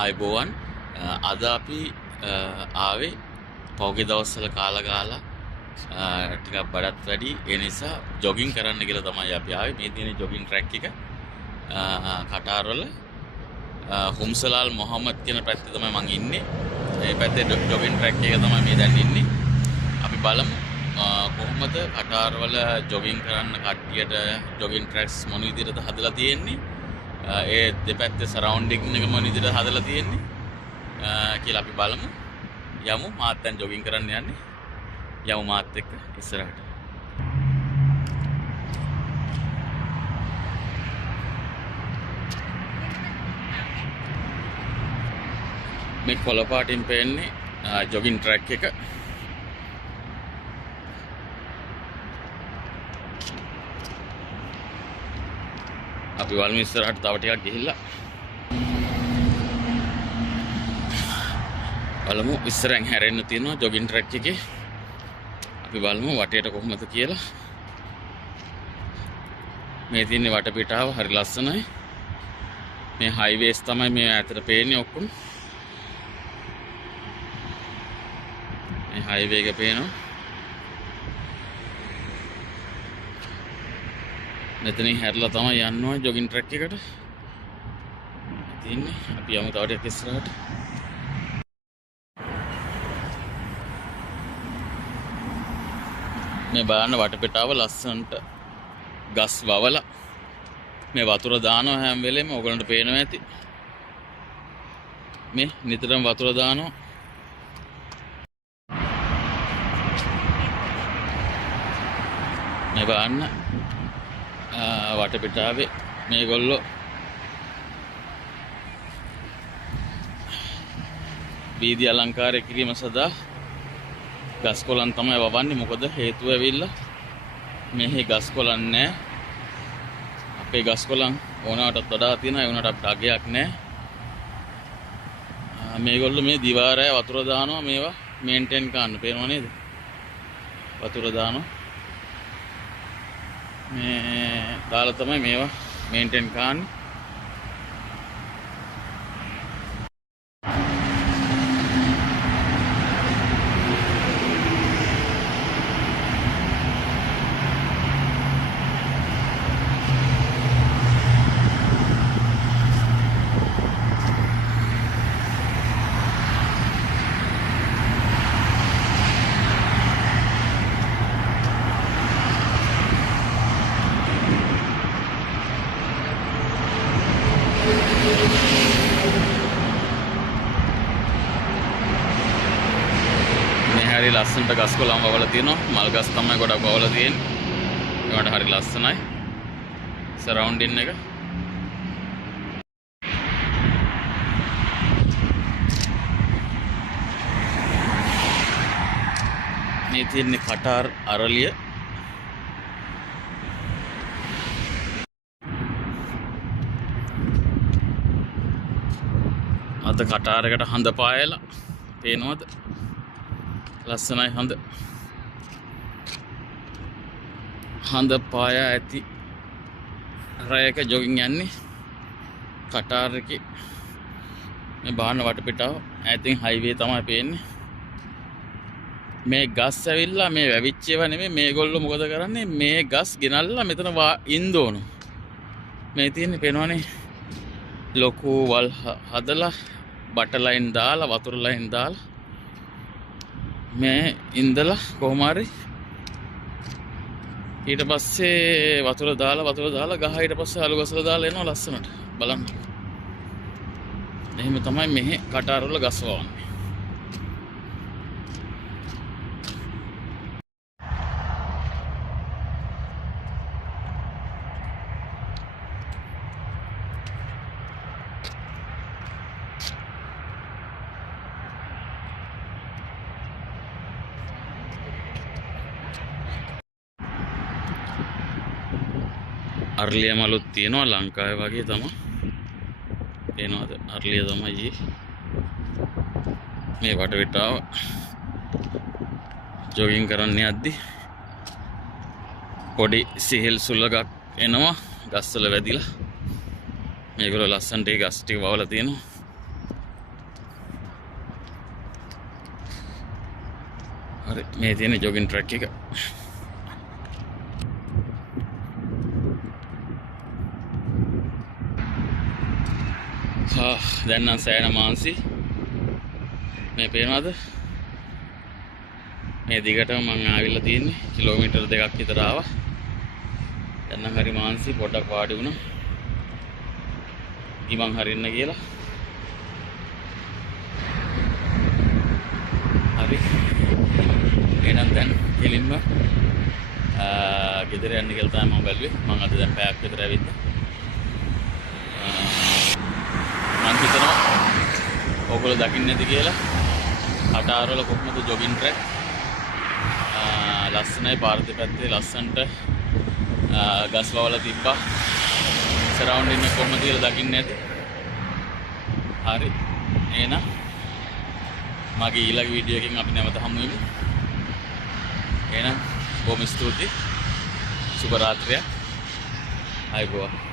ආයුබෝවන්. අද අපි ආවේ පහුගිය දවස්වල කාලා ටිකක් බඩත් වැඩි. ඒ නිසා ජොගින් කරන්න කියලා තමයි අපි ආවේ. මේ තියෙන ජොගින් ට්‍රැක් එක කටාරවල හුම්සලාල් මොහමඩ් කියන පැත්තේ තමයි මං ඉන්නේ. මේ පැත්තේ ජොගින් ට්‍රැක් එක තමයි මේ දැන් ඉන්නේ. අපි බලමු කොහොමද කටාරවල ජොගින් කරන්න කට්ටියට ජොගින් ට්‍රැක්ස් මොන විදිහටද හදලා තියෙන්නේ. ඒ දෙපැත්තේ සරවුන්ඩින් එක මොන විදිහට හදලා තියෙන්නේ කියලා අපි බලමු. යමු මාත් දැන් ජොගින් කරන්න යන්නේ. යමු මාත් එක්ක ඉස්සරහට. මේ කොළ පාටින් පේන්නේ ජොගින් ට්‍රැක් එක. අපි වල්ම ඉස්සරහට තව ටිකක් ගිහිල්ලා බලමු. ඉස්සරෙන් හැරෙන්න තියෙනවා ජොගින් ට්‍රැක් එකේ. අපි බලමු වටේට කොහොමද කියලා. මේ තියෙන වටපිටාව හරි ලස්සනයි. මේ හයිවේස් තමයි මේ ඈතට පේන්නේ ඔක්කොම. මේ හයිවේ එක පේනවා. මෙතනින් හැරලා තමයි යන්න ඕනේ ජොගින් ට්‍රැක් එකට. තියෙන්නේ අපි යමු තව ටිකක් ඉස්සරහට. මේ බලන්න වටපිටාව ලස්සනට ගස් වවලා මේ වතුර දානවා හැම වෙලෙම. ඔයගලන්ට පේනවා ඇති. මේ නිතරම වතුර දානවා. මේ බලන්න වටපිටාවේ මේගොල්ලෝ වීදි අලංකාරය කිරීම සඳහා ගස් කොළන් තමයි වවන්නේ. මොකද හේතුව ඇවිල්ලා මෙහි ගස් කොළන් නැහැ. අපේ ගස් කොළන් ඕනකටත් වඩා තියෙනවා. ඒ වුණාට අපිට අගයක් නැහැ. මේගොල්ලෝ මේ දිවාරය වතුර දානවා. මේවා මේන්ටේන් කරන්න. පේනව නේද? වතුර දානවා. මේ දාලා තමයි මේවා මේන්ටේන් කරන්නේ. හරි ලස්සනට ගස් කොළන් වවලා තියෙනවා. මල් ගස් තමයි ගොඩක් වවලා තියෙන්නේ. ඒකට හරි ලස්සනයි සරවුන්ඩින් එක. මේ තියෙන්නේ කටාර් අරලිය. අද කටාරයකට හඳ පායලා පේනවද? ලස්සනයි හඳ පායා ඇති. රයක ජොගින් යන්නේ කටාර් එකේ. මේ බාහන වටපිටාව ඈතින් හයිවේ තමයි පේන්නේ. මේ ගස් ඇවිල්ලා මේ වැවිච්ච ඒවා නෙමෙයි. මේගොල්ලෝ මොකද කරන්නේ? මේ ගස් ගෙනල්ලා මෙතන ඉන්න ඕන. මේ තියෙන්නේ පේනවනේ ලොකු වල් හදලා බට ලයින් දාලා වතුර ලයින් දාලා මේ ඉඳලා කොහොම හරි ඊට පස්සේ වතුර දාලා ගහ ඊට පස්සේ අලු ගසලා දාලා එනවා ලස්සනට. බලන්න. එහෙම තමයි මෙහි කටාරවල ගස් වවන්නේ. අර්ලිය මලුත් තියෙනවා ලංකාවේ වගේ තමයි. පේනවද? අර්ලිය තමයි මේ වටපිටාව ජොගින් කරන්න යද්දි පොඩි සිහිල් සුළඟක් එනවා ගස්වල වැදිලා. මේගොල්ලෝ ලස්සනට ඒ ගස් ටික වවලා තියෙනවා. හරි මේ තියෙන ජොගින් ට්‍රැක් එක. දැන් නම් සෑහෙන මාන්සි. මේ පේනවද? මේ දිගටම මං ආවිල්ලා තියෙන්නේ කිලෝමීටර් 2ක් විතර ආවා. දැන් නම් හරි මාන්සි පොඩ්ඩක් වාඩි වුණා. ගිමන් හරින්න කියලා. හරි. එහෙනම් දැන් කෙලින්ම ගෙදර යන්න කියලා තමයි මම බැලුවේ. මම අද දැන් පැයක් විතර ඇවිත්තා. මම හිතනවා ඕගොල්ලෝ දකින්නේ නැති කියලා. කටාරවල කොහොමද ජොගින් ට්‍රැක්. ලස්සනයි පාර දෙපැත්තේ ලස්සනට ගස් වවලා තිබ්බා. සරවුන්ඩින් එක කොහොමද කියලා දකින්නේ නැති. හරි. එහෙනම් මගේ ඊළඟ වීඩියෝ එකකින් අපි නැවත හමු වෙමු. එහෙනම් බොහොම ස්තුතියි. සුබ රාත්‍රියක්. ආයුබෝවන්.